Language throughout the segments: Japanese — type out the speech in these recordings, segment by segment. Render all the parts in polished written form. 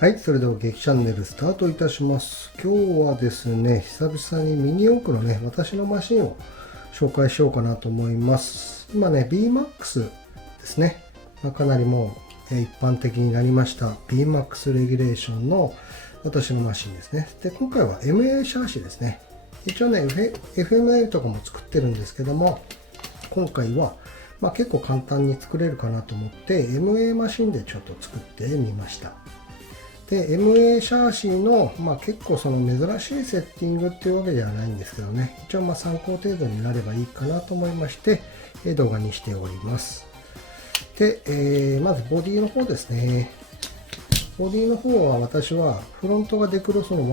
はい、それでは劇チャンネルスタートいたします。今日はですね、久々にミニ四駆のね、私のマシンを紹介しようかなと思います。今ね、BMAX ですね。かなりもう一般的になりました BMAX レギュレーションの私のマシンですね。で、今回は MA シャーシですね。一応ね、FMA とかも作ってるんですけども、今回は結構簡単に作れるかなと思って MA マシンでちょっと作ってみました。で、MA シャーシーの、結構その珍しいセッティングっていうわけではないんですけどね、一応参考程度になればいいかなと思いまして、動画にしております。で、まずボディの方ですね。ボディの方は私はフロントがデクロスの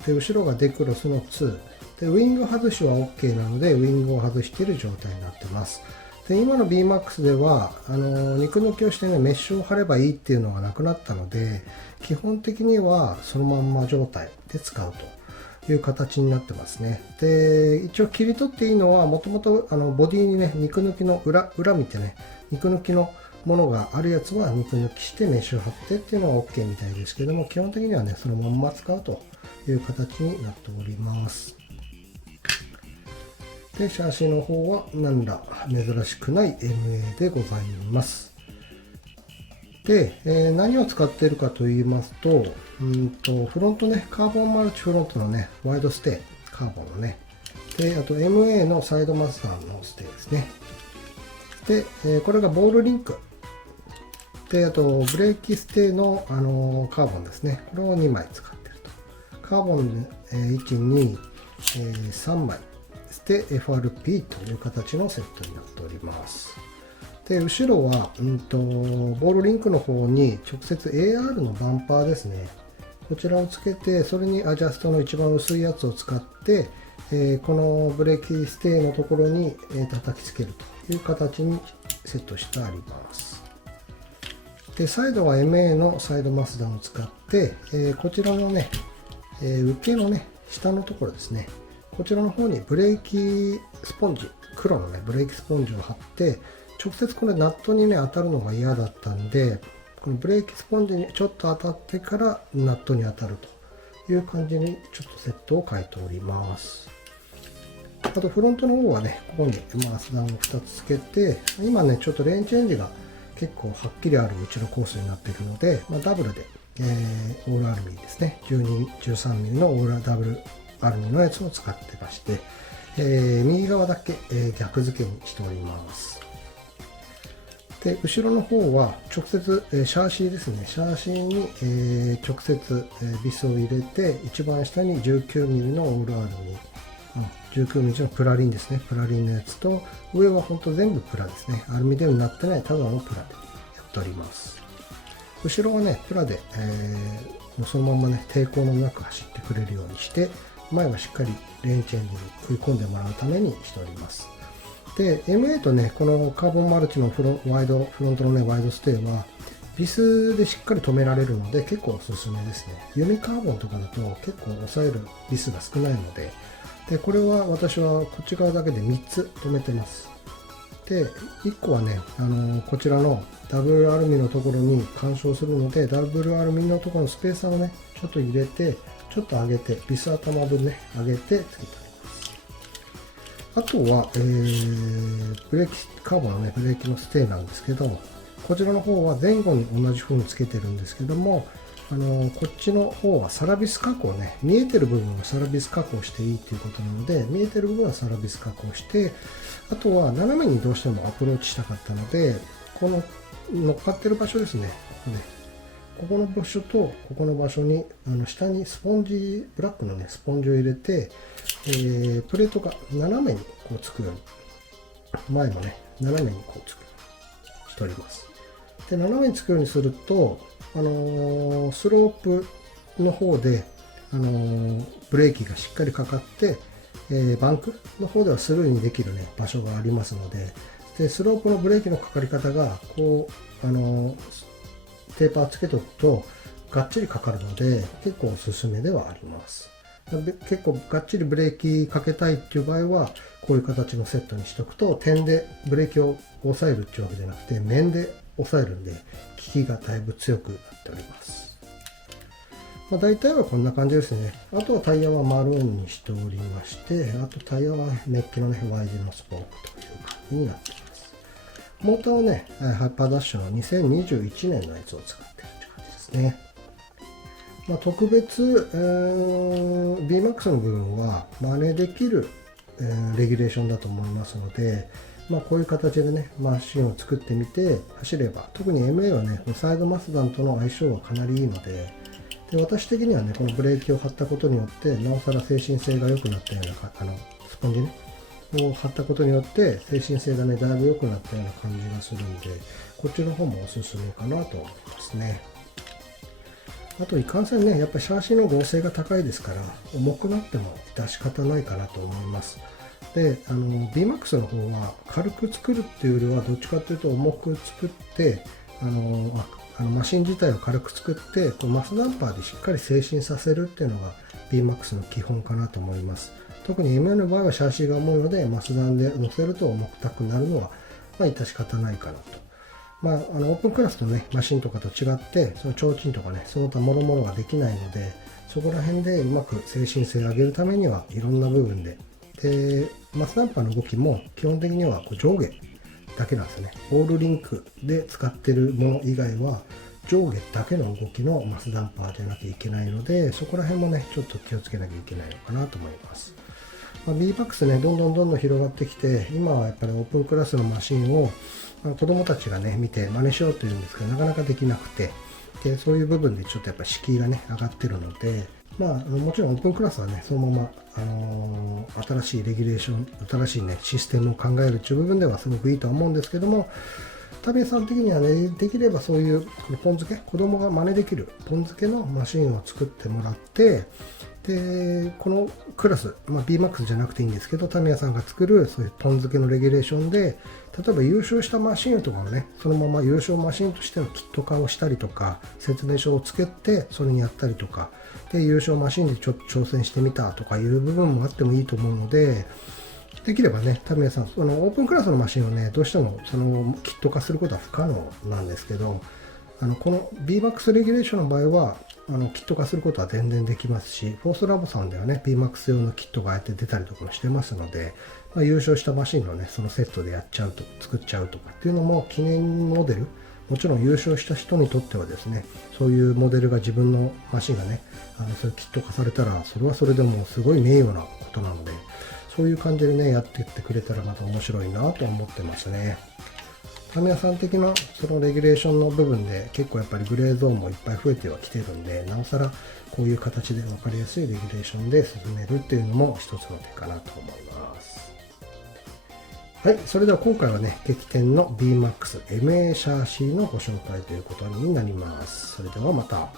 1、で後ろがデクロスの2、でウィング外しは OK なのでウィングを外している状態になってます。で今の BMAX では肉抜きをしてねメッシュを貼ればいいっていうのがなくなったので、基本的にはそのまんま状態で使うという形になってますね。で一応切り取っていいのはもともとボディにね肉抜きの裏見てね肉抜きのものがあるやつは肉抜きしてメッシュ貼ってっていうのは OK みたいですけども、基本的にはねそのまんま使うという形になっております。で、シャーシの方は何ら珍しくない MA でございます。で、何を使っているかと言いますと、フロントね、カーボンマルチフロントのね、ワイドステー、カーボンのね。で、あと MA のサイドマスターのステーですね。で、これがボールリンク。で、あとブレーキステーの、カーボンですね。これを2枚使っていると。カーボン、1、2、3枚。で FRP という形のセットになっております。で後ろは、ボールリンクの方に直接 AR のバンパーですね、こちらをつけて、それにアジャストの一番薄いやつを使って、このブレーキステーのところに、叩きつけるという形にセットしてあります。でサイドは MA のサイドマスダを使って、こちらのね、受けのね下のところですね、こちらの方にブレーキスポンジ、黒のね、ブレーキスポンジを貼って、直接これナットにね、当たるのが嫌だったんで、このブレーキスポンジにちょっと当たってからナットに当たるという感じにちょっとセットを変えております。あとフロントの方はね、ここにマスダを2つつけて、今ね、ちょっとレーンチェンジが結構はっきりあるうちのコースになっているので、ダブルで、オールアルミですね、12、13ミリのオールダブルアルミのやつを使ってまして、右側だけ、逆付けにしております。で後ろの方は直接、シャーシーですね、シャーシーに、直接、ビスを入れて、一番下に 19mm のオールアルミ、19mm のプラリンですね、プラリンのやつと、上は本当全部プラですね、アルミでになってないただのプラでやっております。後ろはねプラで、もうそのままね抵抗のなく走ってくれるようにして、前はしっかりレーンチェンジに食い込んでもらうためにしております。で MA とねこのカーボンマルチのフロントのねワイドステーはビスでしっかり止められるので結構おすすめですね。弓カーボンとかだと結構抑えるビスが少ないので、これは私はこっち側だけで3つ止めてます。で1個はね、こちらのダブルアルミのところに干渉するので、ダブルアルミのところのスペーサーをねちょっと入れて、ちょっと上げて、ビス頭分ね上げてつけてあります。あとは、ブレーキカーボンのねブレーキのステーなんですけど、こちらの方は前後に同じ風につけてるんですけども、こっちの方はサラビス加工ね、見えてる部分をサラビス加工していいということなので、見えてる部分はサラビス加工して、あとは斜めにどうしてもアプローチしたかったので、この乗っかってる場所ですね、ここの場所とここの場所に下にスポンジ、ブラックのねスポンジを入れて、プレートが斜めにこうつくように、前もね斜めにこうつくようにしております。で斜めにつくようにすると、スロープの方で、ブレーキがしっかりかかって、バンクの方ではスルーにできるね場所がありますので、スロープのブレーキのかかり方がこうテーパーつけとくとがっちりかかるので結構おすすめではあります。結構がっちりブレーキかけたいっていう場合はこういう形のセットにしておくと、点でブレーキを押さえるっていうわけじゃなくて面で押さえるんで効きがだいぶ強くなっております。大体はこんな感じですね。あとはタイヤはマルーンにしておりまして、あとタイヤはメッキのね、Y 字のスポークという感じになっています。モーターはね、ハイパーダッシュの2021年のやつを使っているって感じですね。特別、BMAX の部分は真似できる、レギュレーションだと思いますので、こういう形でね、マシンを作ってみて走れば、特に MA はね、サイドマスダンとの相性はかなりいいので、私的にはね、このブレーキを貼ったことによって、なおさら精神性が良くなったような、スポンジね、を貼ったことによって、精神性がね、だいぶ良くなったような感じがするんで、こっちの方もおすすめかなと思いますね。あと、いかんせんね、やっぱりシャーシの合成が高いですから、重くなっても致し方ないかなと思います。で、BMAX の方は軽く作るっていうよりは、どっちかというと重く作って、マシン自体を軽く作ってマスダンパーでしっかり静止させるっていうのが BMAX の基本かなと思います。特に MA の場合はシャーシが重いのでマスダンで乗せると重たくなるのは致し方ないかなと。オープンクラスのねマシンとかと違ってその提灯とかねその他もろもろができないので、そこら辺でうまく静止性を上げるためにはいろんな部分でマスダンパーの動きも基本的には上下だけなんですよね。オールリンクで使っているもの以外は上下だけの動きのマスダンパーでなきゃいけないので、そこら辺もねちょっと気をつけなきゃいけないのかなと思います。BMAX ねどんどん広がってきて、今はやっぱりオープンクラスのマシンを子供たちがね見て真似しようというんですけどなかなかできなくて、でそういう部分でちょっとやっぱ敷居がね上がってるので、もちろんオープンクラスはねそのまま、新しいレギュレーション、新しいねシステムを考えるという部分ではすごくいいとは思うんですけども、タミヤさん的にはねできればそういうポン付け、子供が真似できるポン付けのマシンを作ってもらって、でこのクラス、BMAX じゃなくていいんですけど、タミヤさんが作るそういうポン付けのレギュレーションで、例えば優勝したマシンとかをねそのまま優勝マシンとしてのキット化をしたりとか、説明書をつけてそれにやったりとかで、優勝マシンでちょっと挑戦してみたとかいう部分もあってもいいと思うので、できればねタミヤさんそのオープンクラスのマシンをねどうしてもそのキット化することは不可能なんですけど、この BMAX レギュレーションの場合はキット化することは全然できますし、フォースラボさんではね BMAX 用のキットがあえて出たりとかもしてますので、優勝したマシンのねそのセットでやっちゃうと作っちゃうとかっていうのも記念モデル、もちろん優勝した人にとってはですね、そういうモデルが自分のマシンがねそういうキット化されたらそれはそれでもすごい名誉なことなので、そういう感じでねやっていってくれたらまた面白いなと思ってますね。タミヤさん的なそのレギュレーションの部分で結構やっぱりグレーゾーンもいっぱい増えてはきてるんで、なおさらこういう形で分かりやすいレギュレーションで進めるっていうのも一つの手かなと思います。はい、それでは今回はね激転の BMAX MA シャーシーのご紹介ということになります。それではまた。